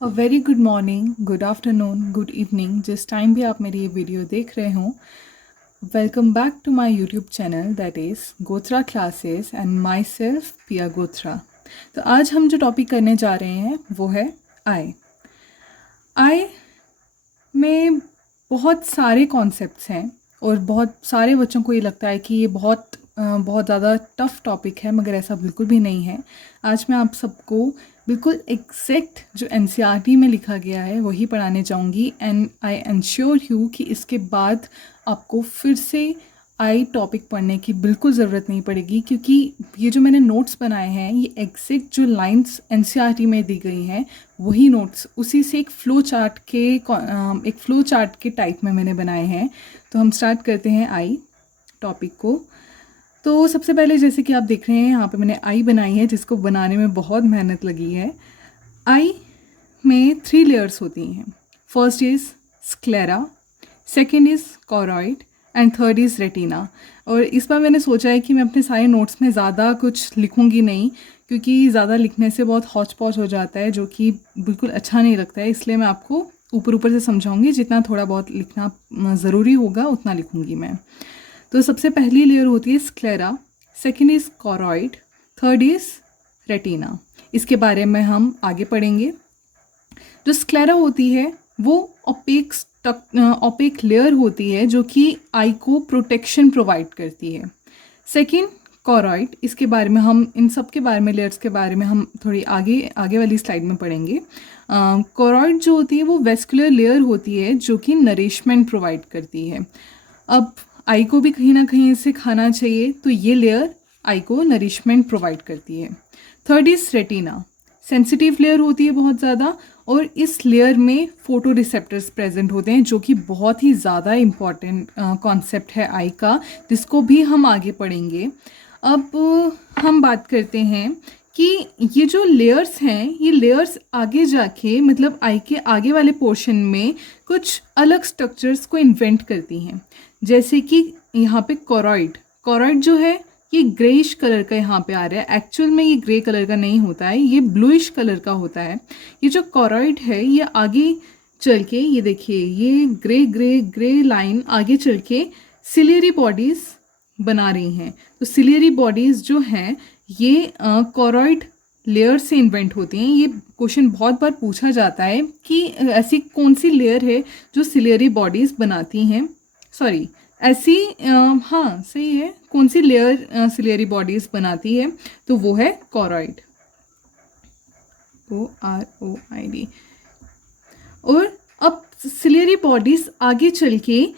अ very good morning, good afternoon, good evening, जिस time भी आप मेरी ये वीडियो देख रहे हों। Welcome back to my YouTube channel that is Gotra classes and myself Piya Gotra. तो आज हम जो टॉपिक करने जा रहे हैं वो है आई। आई में बहुत सारे कॉन्सेप्ट्स हैं और बहुत सारे बच्चों को ये लगता है कि ये बहुत ज़्यादा टफ टॉपिक है, मगर ऐसा बिल्कुल भी नहीं है। आज मैं आप सबको बिल्कुल एग्जैक्ट जो एनसीईआरटी में लिखा गया है वही पढ़ाने जाऊंगी एंड आई एंश्योर यू कि इसके बाद आपको फिर से आई टॉपिक पढ़ने की बिल्कुल ज़रूरत नहीं पड़ेगी, क्योंकि ये जो मैंने नोट्स बनाए हैं ये एग्जैक्ट जो लाइंस एनसीईआरटी में दी गई हैं वही नोट्स उसी से एक फ़्लो चार्ट के टाइप में मैंने बनाए हैं। तो हम स्टार्ट करते हैं आई टॉपिक को। तो सबसे पहले जैसे कि आप देख रहे हैं यहाँ पे मैंने आई बनाई है, जिसको बनाने में बहुत मेहनत लगी है। आई में 3 लेयर्स होती हैं। First is sclera, second is choroid and third is retina. और इस बार मैंने सोचा है कि मैं अपने सारे नोट्स में ज़्यादा कुछ लिखूँगी नहीं, क्योंकि ज़्यादा लिखने से बहुत हौच पौच हो जाता है, जो कि बिल्कुल अच्छा नहीं लगता है। इसलिए मैं आपको ऊपर ऊपर से समझाऊंगी, जितना थोड़ा बहुत लिखना ज़रूरी होगा उतना लिखूँगी मैं। तो सबसे पहली लेयर होती है sclera, second is choroid, third is retina. इसके बारे में हम आगे पढ़ेंगे। जो स्क्लेरा होती है वो ओपेक लेयर होती है जो कि आई को प्रोटेक्शन प्रोवाइड करती है। सेकेंड कॉरॉइड, इसके बारे में हम इन सब के बारे में लेयर्स के बारे में हम थोड़ी आगे वाली स्लाइड में पढ़ेंगे। कॉरॉइड जो होती है वो वेस्कुलर लेयर होती है जो कि नरिशमेंट प्रोवाइड करती है। अब आई को भी कहीं ना कहीं से खाना चाहिए, तो ये लेयर आई को नरिशमेंट प्रोवाइड करती है। Third is retina, sensitive layer होती है बहुत ज़्यादा, और इस लेयर में फोटो रिसेप्टर्स प्रेजेंट होते हैं, जो कि बहुत ही ज़्यादा इम्पॉर्टेंट कॉन्सेप्ट है आई का, जिसको भी हम आगे पढ़ेंगे। अब हम बात करते हैं कि ये जो लेयर्स हैं ये लेयर्स आगे जाके मतलब आई के आगे वाले पोर्शन में कुछ अलग स्ट्रक्चर्स को इन्वेंट करती हैं। जैसे कि यहाँ पे कॉरॉइड जो है ये ग्रेइश कलर का यहाँ पे आ रहा है। एक्चुअल में ये ग्रे कलर का नहीं होता है, ये ब्लूइश कलर का होता है। ये जो कॉरॉइड है ये आगे चल के, ये देखिए, ये ग्रे ग्रे ग्रे लाइन आगे चल के सिलियरी बॉडीज़ बना रही हैं। तो सिलियरी बॉडीज़ जो हैं ये कॉरॉइड लेयर से इन्वेंट होती हैं। ये क्वेश्चन बहुत बार पूछा जाता है कि ऐसी कौन सी लेयर है जो सिलियरी बॉडीज़ बनाती हैं, सॉरी ऐसी हाँ सही है, कौन सी लेयर सिलियरी बॉडीज़ बनाती है, तो वो है कॉरॉइड, OROID। और अब सिलियरी बॉडीज़ आगे चल के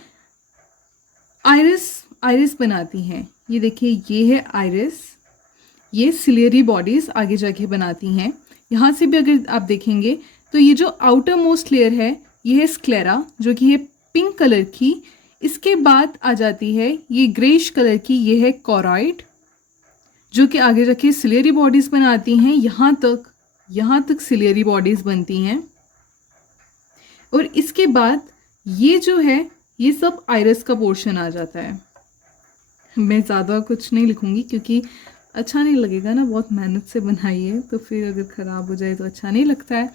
आइरिस बनाती हैं। ये देखिए, ये है आइरिस, ये सिलियरी बॉडीज़ आगे जाके बनाती हैं। यहाँ से भी अगर आप देखेंगे तो ये जो आउटर मोस्ट लेयर है ये है स्क्लेरा, जो कि है पिंक कलर की। इसके बाद आ जाती है ये ग्रेइश कलर की, ये है कॉरॉइड, जो कि आगे जाके सिलियरी बॉडीज़ बनाती हैं। यहाँ तक सिलियरी बॉडीज़ बनती हैं। और इसके बाद ये जो है ये सब आइरिस का पोर्शन आ जाता है। मैं ज़्यादा कुछ नहीं लिखूँगी क्योंकि अच्छा नहीं लगेगा ना, बहुत मेहनत से बनाई है, तो फिर अगर ख़राब हो जाए तो अच्छा नहीं लगता है।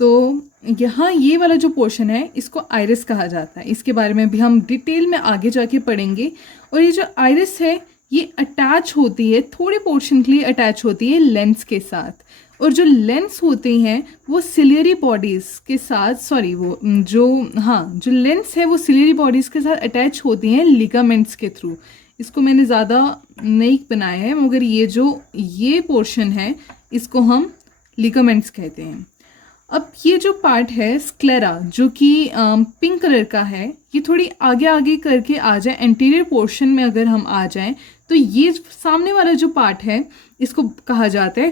तो यहाँ ये वाला जो पोर्शन है इसको आइरिस कहा जाता है। इसके बारे में भी हम डिटेल में आगे जाके पढ़ेंगे। और ये जो आइरिस है ये अटैच होती है, थोड़े पोर्शन के लिए अटैच होती है लेंस के साथ। और जो लेंस होती हैं वो सिलियरी बॉडीज़ के साथ, सॉरी वो जो लेंस है वो सिलियरी बॉडीज़ के साथ अटैच होती हैं लिगामेंट्स के थ्रू। इसको मैंने ज़्यादा नहीं बनाया है, मगर ये पोर्शन है इसको हम लिगामेंट्स कहते हैं। अब ये जो पार्ट है स्क्लेरा, जो कि पिंक कलर का है, ये थोड़ी आगे आगे करके आ जाए, एंटीरियर पोर्शन में अगर हम आ जाएं तो ये सामने वाला जो पार्ट है इसको कहा जाता है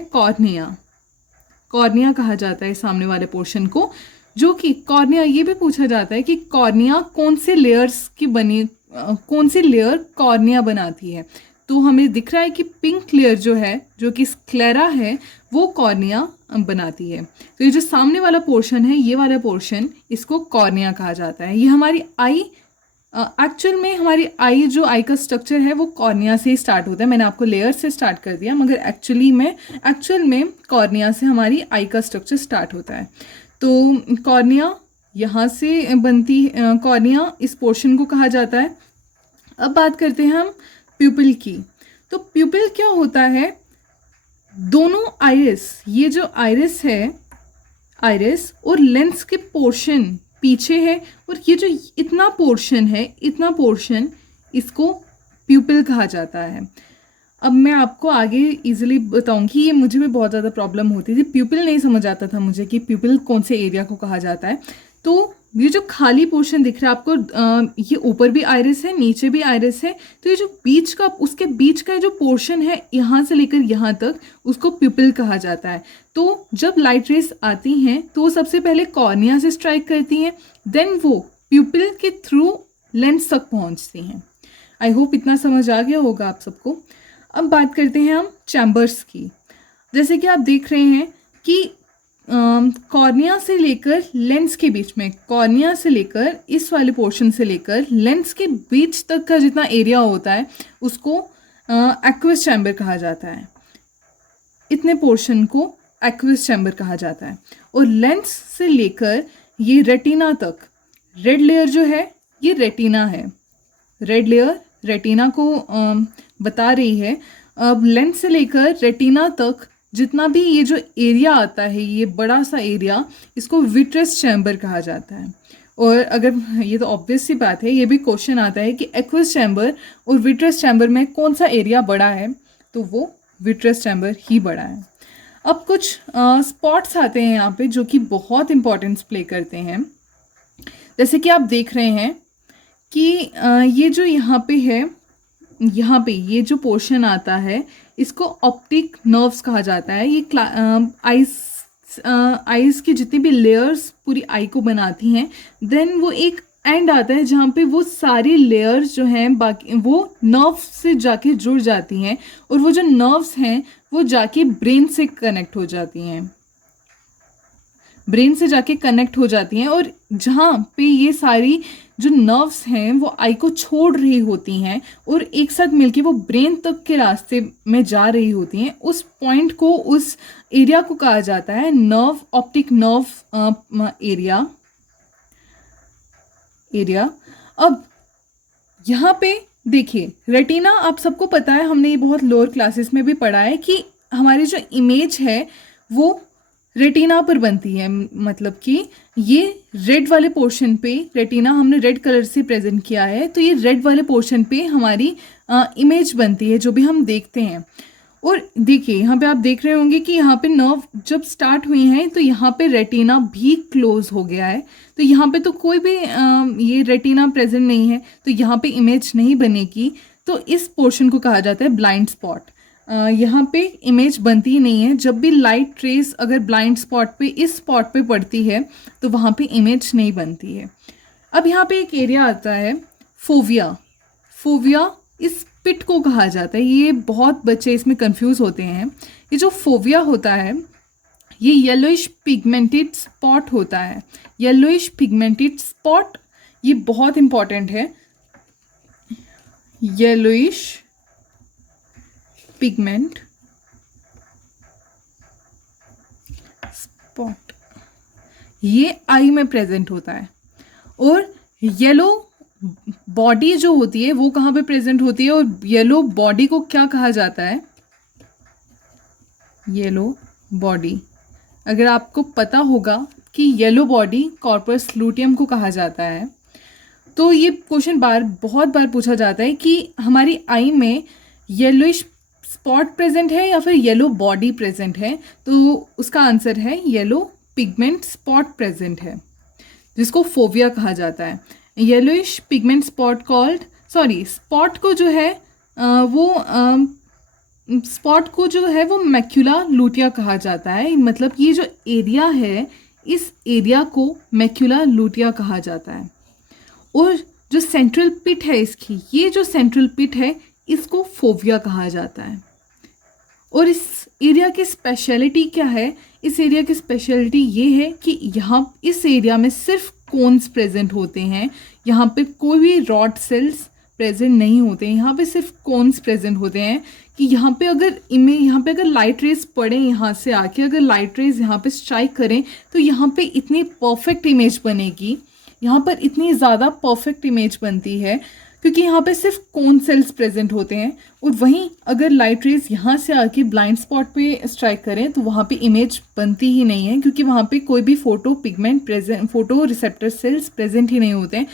कॉर्निया कहा जाता है सामने वाले पोर्शन को। जो कि कॉर्निया, ये भी पूछा जाता है कि कॉर्निया कौन से लेयर्स की बनी, कौन सी लेयर कॉर्निया बनाती है। तो हमें दिख रहा है कि पिंक लेयर जो है, जो कि स्क्लेरा है, वो कॉर्निया बनाती है। तो ये जो सामने वाला पोर्शन है, ये वाला पोर्शन, इसको कॉर्निया कहा जाता है। ये हमारी आई, एक्चुअल में हमारी आई जो आई का स्ट्रक्चर है वो कॉर्निया से ही स्टार्ट होता है। मैंने आपको लेयर से स्टार्ट कर दिया, मगर एक्चुअल में कॉर्निया से हमारी आई का स्ट्रक्चर स्टार्ट होता है। तो कॉर्निया यहाँ से बनती, कॉर्निया इस पोर्शन को कहा जाता है। अब बात करते हैं हम प्यूपिल की। तो प्यूपिल क्या होता है, दोनों आइरिस, ये जो आइरिस है, आइरिस और लेंस के पोर्शन पीछे है, और ये जो इतना पोर्शन है, इतना पोर्शन, इसको प्यूपिल कहा जाता है। अब मैं आपको आगे इजीली बताऊंगी, ये मुझे भी बहुत ज़्यादा प्रॉब्लम होती थी, प्यूपिल नहीं समझ आता था मुझे कि प्यूपिल कौन से एरिया को कहा जाता है। तो ये जो खाली पोर्शन दिख रहा है आपको, ये ऊपर भी आइरिस है, नीचे भी आइरिस है, तो ये जो बीच का, उसके बीच का जो पोर्शन है यहाँ से लेकर यहाँ तक, उसको प्यूपिल कहा जाता है। तो जब लाइट रेस आती हैं तो वो सबसे पहले कॉर्निया से स्ट्राइक करती हैं, देन वो प्यूपिल के थ्रू लेंस तक पहुँचती हैं। आई होप इतना समझ आ गया होगा आप सबको। अब बात करते हैं हम चैम्बर्स की। जैसे कि आप देख रहे हैं कि कॉर्निया से लेकर लेंस के बीच में, कॉर्निया से लेकर इस वाले पोर्शन से लेकर लेंस के बीच तक का जितना एरिया होता है उसको एक्वस चैम्बर कहा जाता है। इतने पोर्शन को एक्वस चैम्बर कहा जाता है। और लेंस से लेकर ये रेटिना तक, रेड लेयर जो है ये रेटिना है, रेड लेयर रेटिना को बता रही है। अब लेंस से लेकर रेटिना तक जितना भी ये जो एरिया आता है, ये बड़ा सा एरिया, इसको विट्रस चैम्बर कहा जाता है। और अगर, ये तो ऑब्वियस सी बात है, ये भी क्वेश्चन आता है कि एक्वस चैम्बर और विट्रस चैम्बर में कौन सा एरिया बड़ा है, तो वो विट्रस चैम्बर ही बड़ा है। अब कुछ स्पॉट्स आते हैं यहाँ पे जो कि बहुत इंपॉर्टेंस प्ले करते हैं। जैसे कि आप देख रहे हैं कि ये जो यहाँ पे है, यहाँ पे ये जो पोर्शन आता है इसको ऑप्टिक नर्व्स कहा जाता है। ये आइस की जितनी भी लेयर्स पूरी आई को बनाती हैं, देन वो एक एंड आता है जहाँ पे वो सारी लेयर्स जो हैं बाकी वो नर्व्स से जाके जुड़ जाती हैं, और वो जो नर्व्स हैं वो जाके ब्रेन से कनेक्ट हो जाती हैं, ब्रेन से जाके कनेक्ट हो जाती हैं। और जहाँ पे ये सारी जो नर्व्स हैं वो आई को छोड़ रही होती हैं और एक साथ मिलके वो ब्रेन तक के रास्ते में जा रही होती हैं, उस पॉइंट को, उस एरिया को कहा जाता है नर्व, ऑप्टिक नर्व एरिया। अब यहाँ पे देखिए रेटिना, आप सबको पता है, हमने ये बहुत लोअर क्लासेस में भी पढ़ा है कि हमारी जो इमेज है वो रेटिना पर बनती है। मतलब कि ये रेड वाले पोर्शन पे, रेटिना हमने रेड कलर से प्रेजेंट किया है, तो ये रेड वाले पोर्शन पे हमारी इमेज बनती है जो भी हम देखते हैं। और देखिए यहाँ पे आप देख रहे होंगे कि यहाँ पे नर्व जब स्टार्ट हुई हैं तो यहाँ पे रेटिना भी क्लोज हो गया है, तो यहाँ पे तो कोई भी ये रेटिना प्रेजेंट नहीं है, तो यहाँ पे इमेज नहीं बनेगी। तो इस पोर्शन को कहा जाता है ब्लाइंड स्पॉट। यहाँ पे इमेज बनती ही नहीं है। जब भी लाइट ट्रेस अगर ब्लाइंड स्पॉट पे, इस स्पॉट पे पड़ती है, तो वहाँ पे इमेज नहीं बनती है। अब यहाँ पे एक एरिया आता है फोविया। फोविया इस पिट को कहा जाता है। ये बहुत बच्चे इसमें कंफ्यूज होते हैं। ये जो फोविया होता है ये येलोइश पिगमेंटेड स्पॉट होता है। येलोइश पिगमेंटेड स्पॉट, ये बहुत इंपॉर्टेंट है। येलोइश पिगमेंट स्पॉट ये आई में प्रेजेंट होता है। और येलो बॉडी जो होती है वो कहाँ पे प्रेजेंट होती है, और येलो बॉडी को क्या कहा जाता है? येलो बॉडी, अगर आपको पता होगा कि येलो बॉडी कॉर्पस लूटियम को कहा जाता है, तो ये क्वेश्चन बहुत बार पूछा जाता है कि हमारी आई में येलोइश स्पॉट प्रेजेंट है या फिर येलो बॉडी प्रेजेंट है, तो उसका आंसर है येलो पिगमेंट स्पॉट प्रेजेंट है, जिसको फोविया कहा जाता है। Yellowish pigment spot called, spot को जो है वो मैक्यूला लूटिया कहा जाता है। मतलब ये जो एरिया है, इस एरिया को मैक्यूला लूटिया कहा जाता है। और जो सेंट्रल पिट है इसकी, ये जो सेंट्रल पिट है इसको फोविया कहा जाता है। और इस एरिया की स्पेशलिटी क्या है? इस एरिया की स्पेशलिटी ये है कि यहाँ इस एरिया में सिर्फ कोन्स प्रेजेंट होते हैं। यहाँ पे कोई भी रॉड सेल्स प्रेजेंट नहीं होते हैं, यहाँ पे सिर्फ कोन्स प्रेजेंट होते हैं। कि यहाँ पे अगर लाइट रेज पड़े यहाँ से आके, अगर लाइट रेज यहाँ पे स्ट्राइक करें तो यहाँ पे इतनी परफेक्ट इमेज बनेगी, यहाँ पर इतनी ज़्यादा परफेक्ट इमेज बनती है क्योंकि यहाँ पे सिर्फ कोन सेल्स प्रेजेंट होते हैं। और वहीं अगर लाइट रेज यहाँ से आके ब्लाइंड स्पॉट पे स्ट्राइक करें तो वहाँ पे इमेज बनती ही नहीं है, क्योंकि वहाँ पे कोई भी फोटो रिसेप्टर सेल्स प्रेजेंट ही नहीं होते हैं।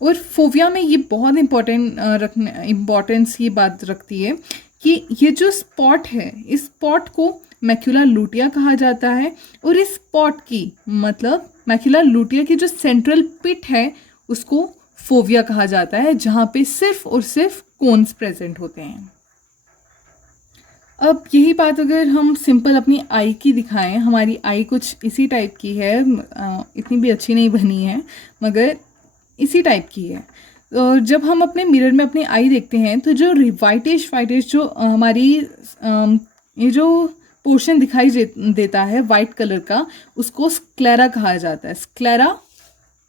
और फोविया में ये बहुत इम्पोर्टेंस ये बात रखती है कि ये जो स्पॉट है, इस स्पॉट को मैक्यूला लूटिया कहा जाता है। और इस स्पॉट की मतलब मैक्यूला लूटिया की जो सेंट्रल पिट है उसको फोविया कहा जाता है, जहाँ पे सिर्फ और सिर्फ कोन्स प्रेजेंट होते हैं। अब यही बात अगर हम सिंपल अपनी आई की दिखाएं, हमारी आई कुछ इसी टाइप की है, इतनी भी अच्छी नहीं बनी है मगर इसी टाइप की है। और जब हम अपने मिरर में अपनी आई देखते हैं तो जो वाइटिश जो हमारी ये जो पोर्शन दिखाई देता है वाइट कलर का, उसको स्क्लेरा कहा जाता है। स्क्लेरा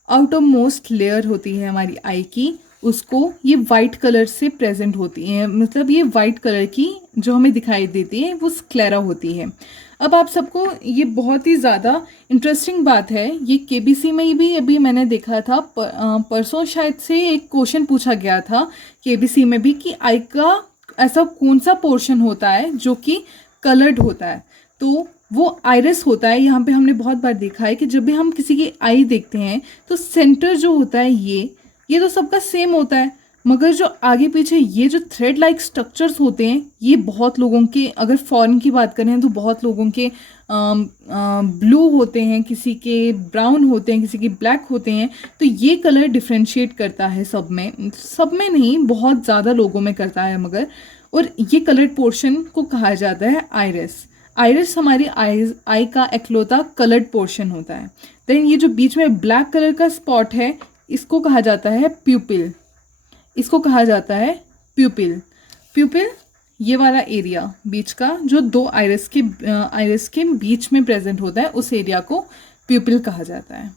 आउटर मोस्ट लेयर होती है हमारी आई की, उसको ये वाइट कलर से प्रेजेंट होती है, मतलब ये वाइट कलर की जो हमें दिखाई देती है वो स्क्लेरा होती है। अब आप सबको ये बहुत ही ज़्यादा इंटरेस्टिंग बात है, ये केबीसी में भी अभी मैंने देखा था, परसों शायद से एक क्वेश्चन पूछा गया था केबीसी में भी कि आई का ऐसा कौन सा पोर्शन होता है जो कि कलर्ड होता है, तो वो आइरिस होता है। यहाँ पे हमने बहुत बार देखा है कि जब भी हम किसी की आई देखते हैं तो सेंटर जो होता है ये तो सबका सेम होता है, मगर जो आगे पीछे ये जो थ्रेड लाइक स्ट्रक्चर्स होते हैं ये बहुत लोगों के, अगर फॉरेन की बात करें तो बहुत लोगों के ब्लू होते हैं, किसी के ब्राउन होते हैं, किसी के ब्लैक होते हैं। तो ये कलर डिफ्रेंशिएट करता है सब में नहीं, बहुत ज़्यादा लोगों में करता है मगर। और ये कलर्ड पोर्शन को कहा जाता है आइरिस। आइरिस हमारी आई का एकलौता कलर्ड पोर्शन होता है। देन ये जो बीच में ब्लैक कलर का स्पॉट है इसको कहा जाता है प्यूपिल, इसको कहा जाता है प्यूपिल ये वाला एरिया बीच का जो दो आइरिस के बीच में प्रेजेंट होता है उस एरिया को प्यूपिल कहा जाता है।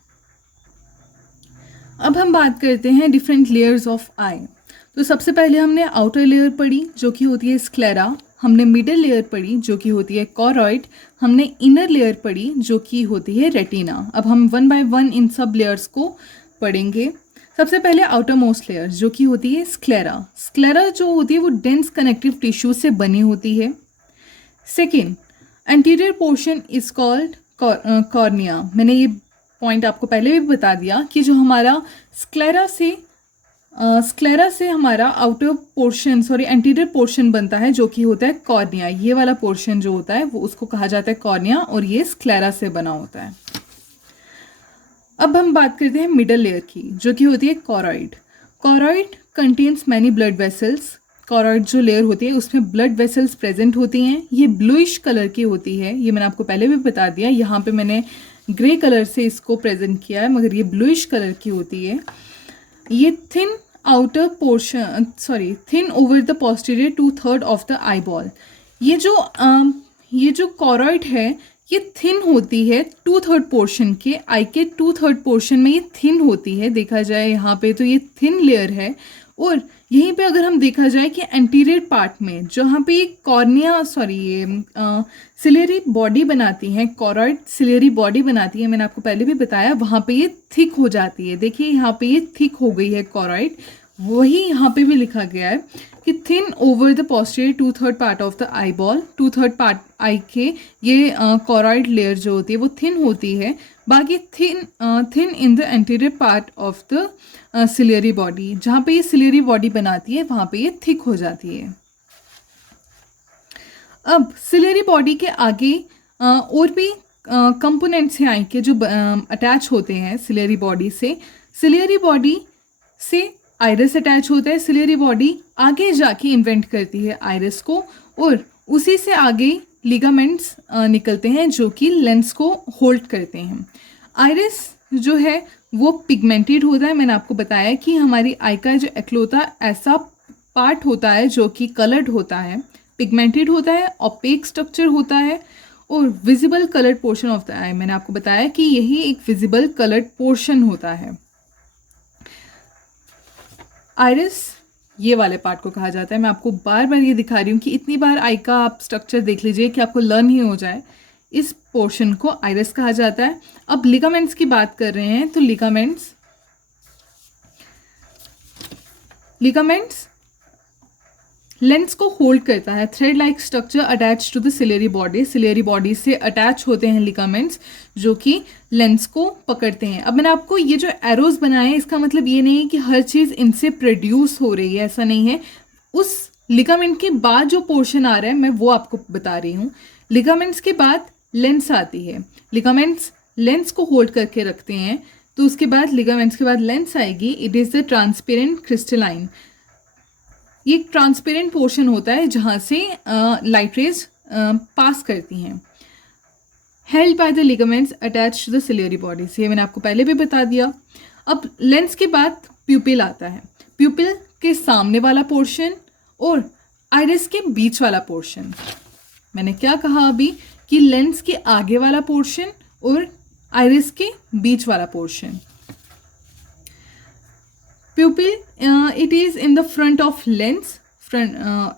अब हम बात करते हैं डिफरेंट लेयर्स ऑफ आई। तो सबसे पहले हमने आउटर लेयर पढ़ी जो कि होती है स्क्लेरा, हमने मिडल लेयर पढ़ी जो कि होती है कॉरॉइड, हमने इनर लेयर पढ़ी जो कि होती है रेटिना। अब हम वन बाय वन इन सब लेयर्स को पढ़ेंगे। सबसे पहले आउटर मोस्ट लेयर जो कि होती है स्क्लेरा। स्क्लेरा जो होती है वो डेंस कनेक्टिव टिश्यू से बनी होती है। Second, anterior portion is called cornea. मैंने ये पॉइंट आपको पहले भी बता दिया कि जो हमारा स्क्लेरा से हमारा एंटीरियर पोर्शन बनता है जो कि होता है कॉर्निया। ये वाला पोर्शन जो होता है वो उसको कहा जाता है कॉर्निया और ये स्क्लेरा से बना होता है। अब हम बात करते हैं मिडल लेयर की जो कि होती है कॉरॉइड। कॉरॉइड कंटेन्स मैनी ब्लड वेसल्स। कॉरॉइड जो लेयर होती है उसमें ब्लड वेसल्स प्रेजेंट होती हैं। ये ब्लूइश कलर की होती है, ये मैंने आपको पहले भी बता दिया। यहाँ पे मैंने ग्रे कलर से इसको प्रेजेंट किया है मगर ये ब्लूइश कलर की होती है। ये thin over the posterior 2/3 of the eye ball. ये जो कॉरॉइड है ये थिन होती है 2/3 पोर्शन के, आई के 2/3 पोर्शन में ये थिन होती है। देखा जाए यहाँ पे तो ये थिन लेयर है। और यहीं पे अगर हम देखा जाए कि एंटीरियर पार्ट में जहाँ पे ये सिलेरी बॉडी बनाती है, कॉरॉइड सिलेरी बॉडी बनाती है, मैंने आपको पहले भी बताया, वहाँ पे ये थिक हो जाती है। देखिए यहाँ पे ये थिक हो गई है कॉरॉइड, वही यहाँ पे भी लिखा गया है कि thin over the posterior 2/3 part of the eye ball. 2/3 part आई के ये कॉरॉइड लेयर जो होती है वो थिन होती है, बाकी thin in the anterior part of the ciliary body. जहाँ पे ये सिलेरी बॉडी बनाती है वहाँ पे ये थिक हो जाती है। अब सिलेरी बॉडी के आगे और भी कंपोनेंट्स हैं आई के जो अटैच होते हैं सिलेरी बॉडी से। सिलेरी बॉडी से आइरिस अटैच होता है। सिलेरी बॉडी आगे जाके इन्वेंट करती है आइरिस को और उसी से आगे लिगामेंट्स निकलते हैं जो कि लेंस को होल्ड करते हैं। आइरिस जो है वो पिगमेंटेड होता है। मैंने आपको बताया कि हमारी आई का जो एकलौता ऐसा पार्ट होता है जो कि कलर्ड होता है, पिगमेंटेड होता है, ओपेक स्ट्रक्चर होता है और visible coloured portion of the eye. मैंने आपको बताया कि यही एक विजिबल कलर्ड पोर्शन होता है। आइरिस ये वाले पार्ट को कहा जाता है। मैं आपको बार बार ये दिखा रही हूँ कि इतनी बार आई का आप स्ट्रक्चर देख लीजिए कि आपको लर्न ही हो जाए। इस पोर्शन को आइरिस कहा जाता है। अब लिगामेंट्स की बात कर रहे हैं तो लिगामेंट्स लेंस को होल्ड करता है। Thread like structure attach to the ciliary body, ciliary body से अटैच होते हैं लिगामेंट्स जो कि लेंस को पकड़ते हैं। अब मैंने आपको ये जो एरोज बनाए हैं इसका मतलब ये नहीं है कि हर चीज़ इनसे प्रोड्यूस हो रही है, ऐसा नहीं है। उस लिगामेंट के बाद जो पोर्शन आ रहा है मैं वो आपको बता रही हूँ। लिगामेंट्स के बाद लेंस आती है। लिगामेंट्स लेंस को होल्ड करके रखते हैं, तो उसके बाद लिगामेंट्स के बाद लेंस आएगी। It is the transparent crystalline. ये एक ट्रांसपेरेंट पोर्शन होता है जहाँ से लाइट रेज पास करती हैं। Held by the ligaments attach to the ciliary bodies, ये मैंने आपको पहले भी बता दिया। अब लेंस के बाद प्यूपिल आता है। प्यूपिल के सामने वाला पोर्शन और आइरिस के बीच वाला पोर्शन। मैंने क्या कहा अभी कि लेंस के आगे वाला पोर्शन और आइरिस के बीच वाला portion. Pupil, it is in the front of lens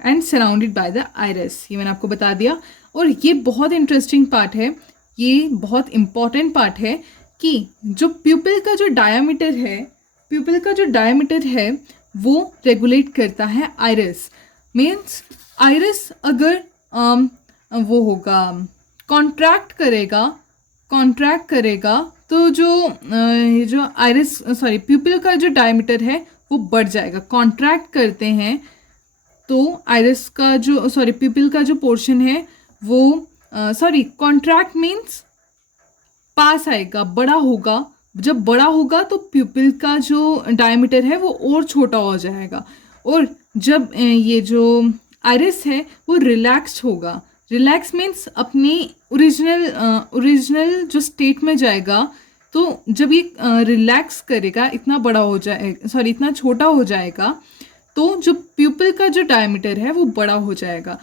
and surrounded by the iris. ये मैंने आपको बता दिया। और ये बहुत इंटरेस्टिंग पार्ट है, ये बहुत इम्पॉर्टेंट पार्ट है कि जो प्यूपिल का जो डायमीटर है वो रेगुलेट करता है आइरिस। मीन्स आइरिस अगर वो होगा कॉन्ट्रैक्ट करेगा तो जो प्यूपिल का जो डायमीटर है वो बढ़ जाएगा। कॉन्ट्रैक्ट करते हैं तो आइरिस का प्यूपिल का जो पोर्शन है वो कॉन्ट्रैक्ट मीन्स पास आएगा, बड़ा होगा। जब बड़ा होगा तो प्यूपिल का जो डायमीटर है वो और छोटा हो जाएगा। और जब ये जो आइरिस है वो रिलैक्स्ड होगा। रिलैक्स मीन्स अपनी ओरिजिनल जो स्टेट में जाएगा। तो जब ये रिलैक्स करेगा, इतना छोटा हो जाएगा, तो जो प्यूपिल का जो डायमीटर है वो बड़ा हो जाएगा।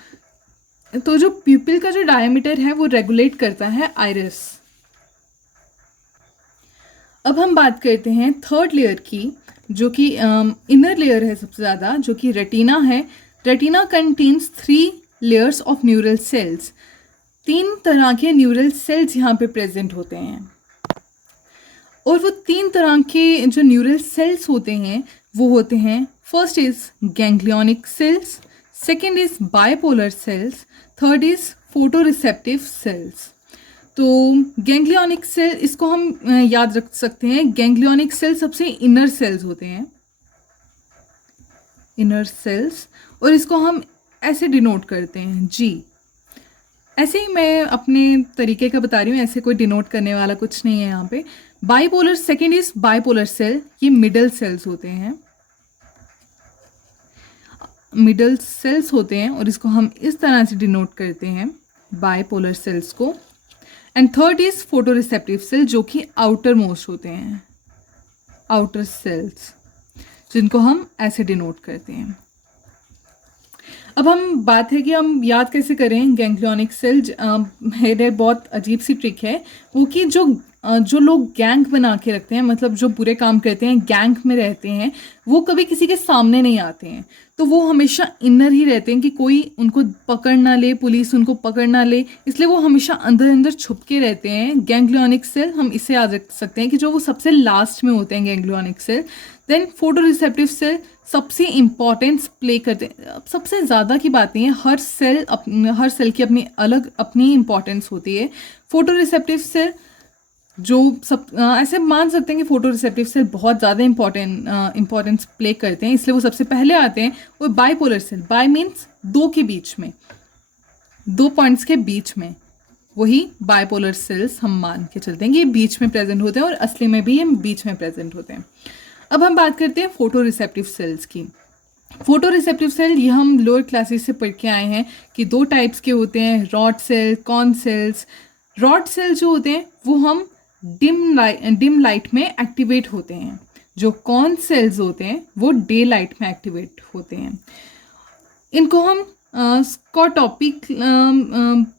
तो जो प्यूपिल का जो डायमीटर है वो रेगुलेट करता है आइरिस। अब हम बात करते हैं थर्ड लेयर की, जो कि इनर लेयर है सबसे ज़्यादा, जो कि रेटिना है। Retina contains 3 layers of neural sales. 3 तरह के न्यूरल सेल्स यहाँ पे प्रेजेंट होते हैं। और वो 3 तरह के जो न्यूरल सेल्स होते हैं वो होते हैं, first is ganglionic cells, second is bipolar cells, third is photoreceptive cells. तो गैंग्लियोनिक सेल, इसको हम याद रख सकते हैं। गैंग्लियोनिक सेल सबसे इनर सेल्स होते हैं, इनर सेल्स, और इसको हम ऐसे डिनोट करते हैं जी। ऐसे ही मैं अपने तरीके का बता रही हूँ, ऐसे कोई डिनोट करने वाला कुछ नहीं है यहाँ पे। Bipolar, second is bipolar cell, ये मिडल सेल्स होते हैं, मिडल सेल्स होते हैं, और इसको हम इस तरह से डिनोट करते हैं बाइपोलर सेल्स को। एंड थर्ड इज फोटोरिसेप्टिव सेल, जो कि आउटर मोस्ट होते हैं, आउटर सेल्स, जिनको हम ऐसे डिनोट करते हैं। अब हम बात है कि हम याद कैसे करें गैंग्लियोनिक सेल। मेरे बहुत अजीब सी ट्रिक है वो कि जो लोग गैंग बना के रखते हैं, मतलब जो बुरे काम करते हैं, गैंग में रहते हैं, वो कभी किसी के सामने नहीं आते हैं। तो वो हमेशा इनर ही रहते हैं कि कोई उनको पकड़ ना ले, पुलिस उनको पकड़ ना ले, इसलिए वो हमेशा अंदर अंदर छुप के रहते हैं। गैंग्लियोनिक सेल हम इसे याद रख सकते हैं कि जो वो सबसे लास्ट में होते हैं गैंग्लियोनिक सेल। देन फोटोरिसेप्टिव सेल सबसे इम्पॉर्टेंस प्ले करते हैं। सबसे ज़्यादा की बात नहीं है, हर सेल की अपनी इम्पॉर्टेंस होती है। फोटोरिसेप्टिव सेल जो ऐसे मान सकते हैं कि फोटोरिसेप्टिव सेल बहुत ज़्यादा इम्पॉर्टेंस प्ले करते हैं, इसलिए वो सबसे पहले आते हैं। और बाइपोलर सेल, बाय मीन्स 2 के बीच में, 2 पॉइंट्स के बीच में, वही बाइपोलर सेल्स हम मान के चलते हैं कि ये बीच में प्रेजेंट होते हैं, और असली में भी ये बीच में प्रेजेंट होते हैं। अब हम बात करते हैं फोटोरिसेप्टिव सेल्स की। फोटोरिसेप्टिव सेल ये हम लोअर क्लासेस से पढ़ के आए हैं कि 2 टाइप्स के होते हैं, rod cell, cone cells. Rod cell जो होते हैं वो हम डिम लाइट में एक्टिवेट होते हैं, जो कॉन सेल्स होते हैं वो डे लाइट में एक्टिवेट होते हैं। इनको हम स्कोटॉपिक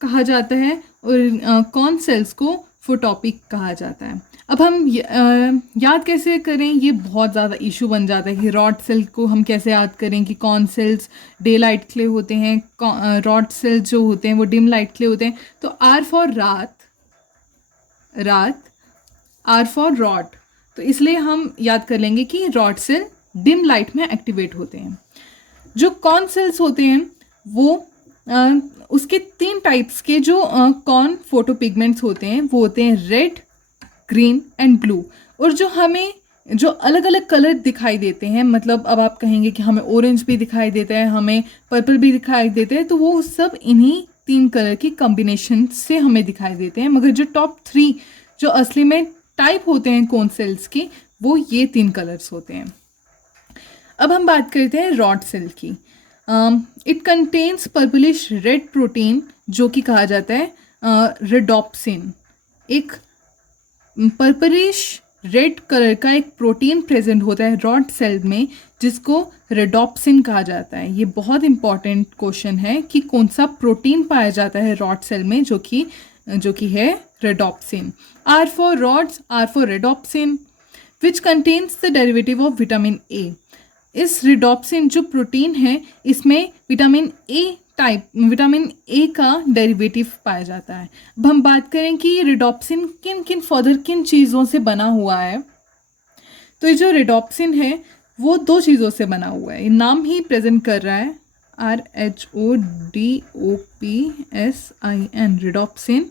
कहा जाता है, और कॉन सेल्स को फोटॉपिक कहा जाता है। अब हम याद कैसे करें, ये बहुत ज़्यादा इशू बन जाता है कि रॉड सेल को हम कैसे याद करें कि कौन सेल्स डे लाइट के लिए होते हैं, रॉड सेल्स जो होते हैं वो डिम लाइट के लिए होते हैं। तो आर फॉर रात, आर फॉर रॉड, तो इसलिए हम याद कर लेंगे कि रॉड सेल डिम लाइट में एक्टिवेट होते हैं। जो कॉर्न सेल्स होते हैं वो उसके 3 टाइप्स के जो कॉर्न फोटोपिगमेंट्स होते हैं वो होते हैं रेड, ग्रीन एंड ब्लू। और जो हमें जो अलग अलग कलर दिखाई देते हैं, मतलब अब आप कहेंगे कि हमें ऑरेंज भी दिखाई देता है, हमें पर्पल भी दिखाई देते हैं, तो वो सब इन्हीं 3 कलर की कॉम्बिनेशन से हमें दिखाई देते हैं। मगर जो टॉप 3 जो असली में टाइप होते हैं कॉर्न सेल्स के, वो ये 3 कलर्स होते हैं। अब हम बात करते हैं रॉड सेल की। It contains purplish red protein जो कि कहा जाता है रेडोप्सिन। एक पर्पलिश रेड कलर का एक प्रोटीन प्रेजेंट होता है रॉड सेल में जिसको रेडोप्सिन कहा जाता है। ये बहुत इंपॉर्टेंट क्वेश्चन है कि कौन सा प्रोटीन पाया जाता है रॉड सेल में जो कि है rhodopsin. R for rods, R for rhodopsin which contains the derivative of vitamin A. इस रेडोप्सिन जो प्रोटीन है इसमें विटामिन ए का डेरिवेटिव पाया जाता है। अब हम बात करें कि ये रेडोप्सिन किन चीज़ों से बना हुआ है। तो ये जो रेडोप्सिन है वो 2 चीज़ों से बना हुआ है, ये नाम ही प्रेजेंट कर रहा है, RHODOPSIN, रेडोप्सिन।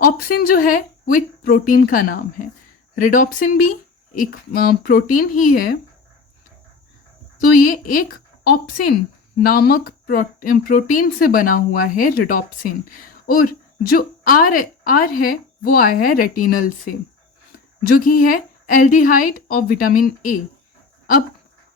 ऑप्सिन जो है वो एक प्रोटीन का नाम है। रेडोप्सिन भी एक प्रोटीन ही है, तो ये एक ऑप्सिन नामक प्रोटीन से बना हुआ है रेडोप्सिन। और जो आर है वो आया है रेटिनल से, जो कि है एल्डिहाइड ऑफ विटामिन ए। अब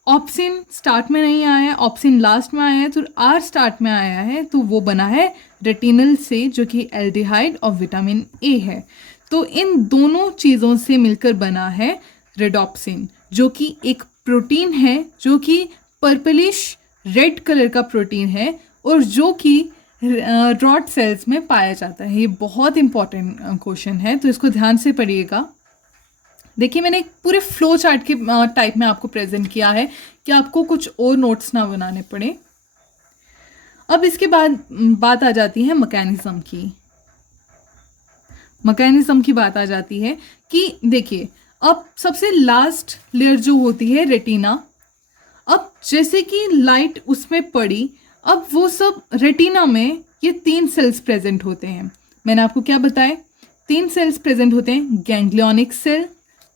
ऑप्सिन स्टार्ट में नहीं आया है, ऑप्सिन लास्ट में आया है, तो आर स्टार्ट में आया है, तो वो बना है रेटिनल से जो कि एल्डिहाइड ऑफ विटामिन ए है। तो इन दोनों चीज़ों से मिलकर बना है रेडोप्सिन, जो कि एक प्रोटीन है जो कि पर्पलिश रेड कलर का प्रोटीन है और जो कि रॉड सेल्स में पाया जाता है। ये बहुत इंपॉर्टेंट क्वेश्चन है, तो इसको ध्यान से पढ़िएगा। देखिए मैंने एक पूरे फ्लो चार्ट के टाइप में आपको प्रेजेंट किया है कि आपको कुछ और नोट्स ना बनाने पड़े। अब इसके बाद बात आ जाती है मैकेनिज्म की बात आ जाती है कि देखिए अब सबसे लास्ट लेयर जो होती है रेटिना, अब जैसे कि लाइट उसमें पड़ी, अब वो सब रेटिना में ये 3 सेल्स प्रेजेंट होते हैं। मैंने आपको क्या बताया, 3 सेल्स प्रेजेंट होते हैं, ganglionic cell,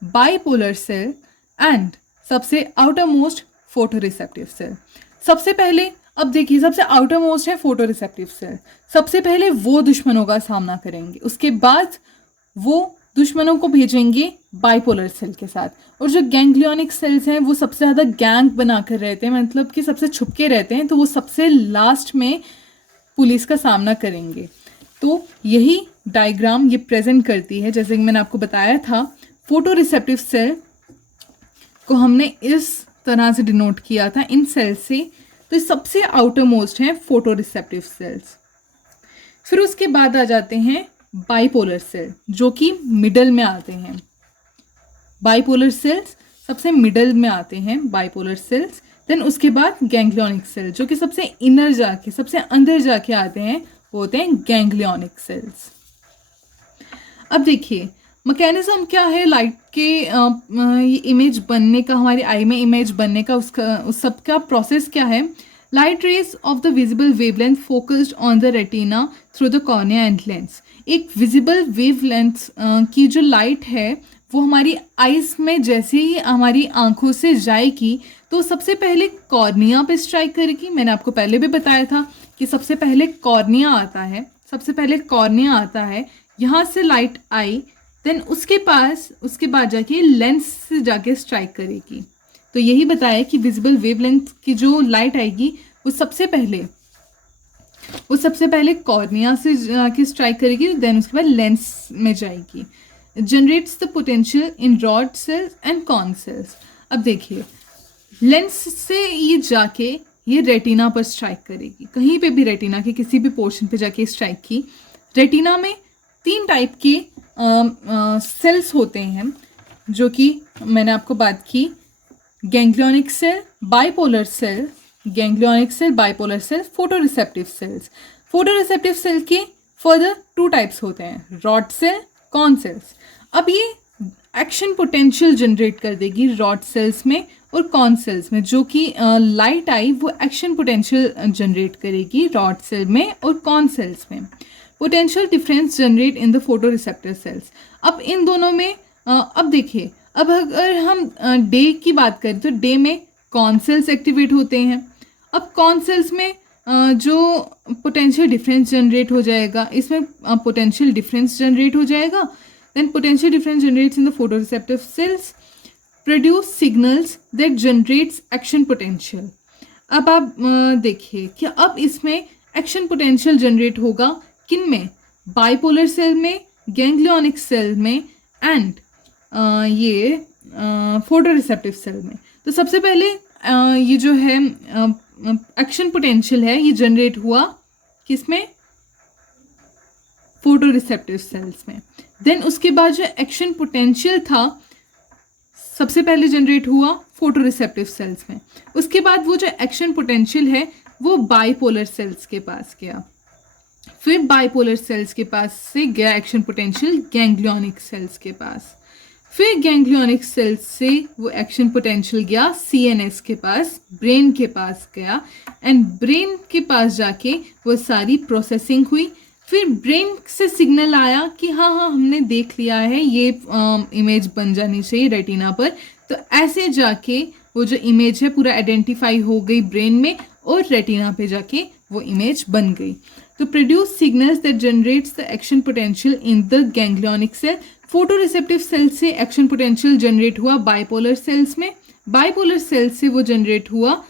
bipolar cell and सबसे आउटर मोस्ट फोटोरिसेप्टिव सेल। सबसे पहले अब देखिए सबसे आउटर मोस्ट है फोटोरिसेप्टिव सेल। सबसे पहले वो दुश्मनों का सामना करेंगे, उसके बाद वो दुश्मनों को भेजेंगे बाइपोलर सेल के साथ। और जो गैंग्लियोनिक सेल्स हैं वो सबसे ज़्यादा गैंग बनाकर रहते हैं, मतलब कि सबसे छुपके रहते हैं, तो वो सबसे लास्ट में पुलिस का सामना करेंगे। तो यही डायग्राम ये प्रेजेंट करती है, जैसे कि मैंने आपको बताया था फोटोरिसेप्टिव सेल को हमने इस तरह से डिनोट किया था इन सेल से। तो ये सबसे आउटर मोस्ट हैं फोटोरिसेप्टिव सेल्स। फिर उसके बाद आ जाते हैं बाइपोलर सेल जो कि मिडल में आते हैं। बाइपोलर सेल्स सबसे मिडल में आते हैं, बाइपोलर सेल्स। देन उसके बाद गैंग्लियोनिक सेल जो कि सबसे इनर जाके सबसे अंदर जाके आते हैं, वो होते हैं गैंग्लियोनिक सेल्स। अब देखिए मैकेनिज्म क्या है लाइट के ये इमेज बनने का, हमारी आई में इमेज बनने का, उस सब का प्रोसेस क्या है। Light rays of the visible wavelength focused on the retina through the cornea and lens. एक विजिबल वेवलेंथ की जो लाइट है वो हमारी आइज में जैसे ही हमारी आंखों से जाएगी तो सबसे पहले कॉर्निया पे स्ट्राइक करेगी। मैंने आपको पहले भी बताया था कि सबसे पहले कॉर्निया आता है, यहाँ से लाइट आई, देन उसके बाद जाके लेंस से जाके स्ट्राइक करेगी। तो यही बताया कि विजिबल वेवलेंथ की जो लाइट आएगी वो सबसे पहले कॉर्निया से जाके स्ट्राइक करेगी, देन उसके बाद लेंस में जाएगी। Generates the potential in rod cells and cone cells. अब देखिए लेंस से ये जाके ये रेटिना पर स्ट्राइक करेगी, कहीं पे भी रेटिना के किसी भी पोर्शन पे जाके स्ट्राइक की, रेटिना में 3 टाइप के सेल्स होते हैं, जो कि मैंने आपको बात की, ganglionic cell, bipolar cell, ganglionic cell, bipolar cell, photoreceptive cells. Photoreceptive cell के फर्दर 2 टाइप्स होते हैं, रॉड सेल, कॉन सेल्स। अब ये एक्शन पोटेंशियल जनरेट कर देगी रॉड सेल्स में और कॉन सेल्स में, जो कि लाइट आई वो एक्शन पोटेंशियल जनरेट करेगी रॉड सेल में और कॉन सेल्स में। Potential difference generate in the photoreceptor sales. अब इन दोनों में अब देखिए, अब अगर हम डे की बात करें तो डे में कॉन सेल्स एक्टिवेट होते हैं। अब कॉन सेल्स में जो पोटेंशियल डिफरेंस जनरेट हो जाएगा, इसमें पोटेंशियल डिफरेंस जनरेट हो जाएगा। Then potential difference generates in the photoreceptive cells, produce signals that generates action potential. अब आप देखिए कि अब इसमें एक्शन पोटेंशियल जनरेट होगा किन में, बाइपोलर सेल में, गैंग्लियोनिक सेल में एंड ये फोटोरिसेप्टिव सेल में। तो सबसे पहले ये जो है एक्शन पोटेंशियल है ये जनरेट हुआ किसमें, फोटोरिसेप्टिव सेल्स में। देन उसके बाद जो एक्शन पोटेंशियल था सबसे पहले जनरेट हुआ फोटोरिसेप्टिव सेल्स में। उसके बाद वो जो एक्शन पोटेंशियल है वो बाइपोलर सेल्स के पास गया, फिर बाइपोलर सेल्स के पास से गया एक्शन पोटेंशियल गैंग्लियोनिक सेल्स के पास, फिर गैंग्लियोनिक सेल्स से वो एक्शन पोटेंशियल गया सीएनएस के पास, ब्रेन के पास गया एंड ब्रेन के पास जाके वो सारी प्रोसेसिंग हुई। फिर ब्रेन से सिग्नल आया कि हाँ हमने देख लिया है, ये इमेज बन जानी चाहिए रेटिना पर। तो ऐसे जाके वो जो इमेज है पूरा आइडेंटिफाई हो गई ब्रेन में और रेटिना पे जाके वो इमेज बन गई। तो produce signals that generates the action potential in the ganglionic cell. Photoreceptive cell से एक्शन पोटेंशियल जनरेट हुआ बाइपोलर सेल्स में, बाइपोलर सेल्स से वो जनरेट हुआ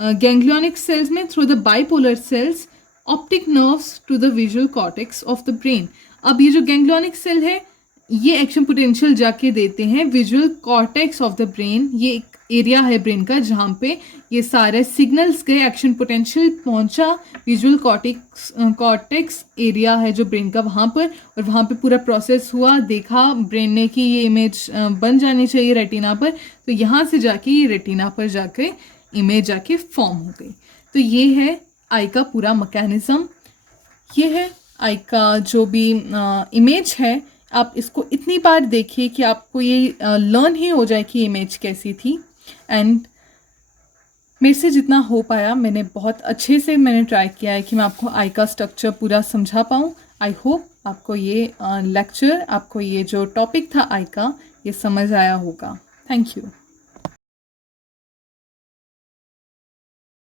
गैंग्लियोनिक सेल्स में through the bipolar cells optic nerves to the visual cortex of the brain. अब ये जो गैंग्लियोनिक सेल है ये एक्शन पोटेंशियल जाके देते हैं visual cortex of the brain. ये एक एरिया है ब्रेन का जहाँ पे ये सारे सिग्नल्स गए, एक्शन पोटेंशियल पहुंचा विजुअल कॉर्टेक्स एरिया है जो ब्रेन का वहाँ पर, और वहाँ पे पूरा प्रोसेस हुआ, देखा ब्रेन ने कि ये इमेज बन जानी चाहिए रेटिना पर। तो यहाँ से जाके ये रेटिना पर जाके इमेज जाके फॉर्म हो गई। तो ये है आई का पूरा मैकेनिज्म। ये है आई का जो भी इमेज है, आप इसको इतनी बार देखिए कि आपको ये लर्न ही हो जाए कि इमेज कैसी थी। एंड मेरे से जितना हो पाया मैंने बहुत अच्छे से ट्राई किया है कि मैं आपको आई का स्ट्रक्चर पूरा समझा पाऊँ। आई होप आपको ये लेक्चर, आपको ये जो टॉपिक था आई का, ये समझ आया होगा। Thank you.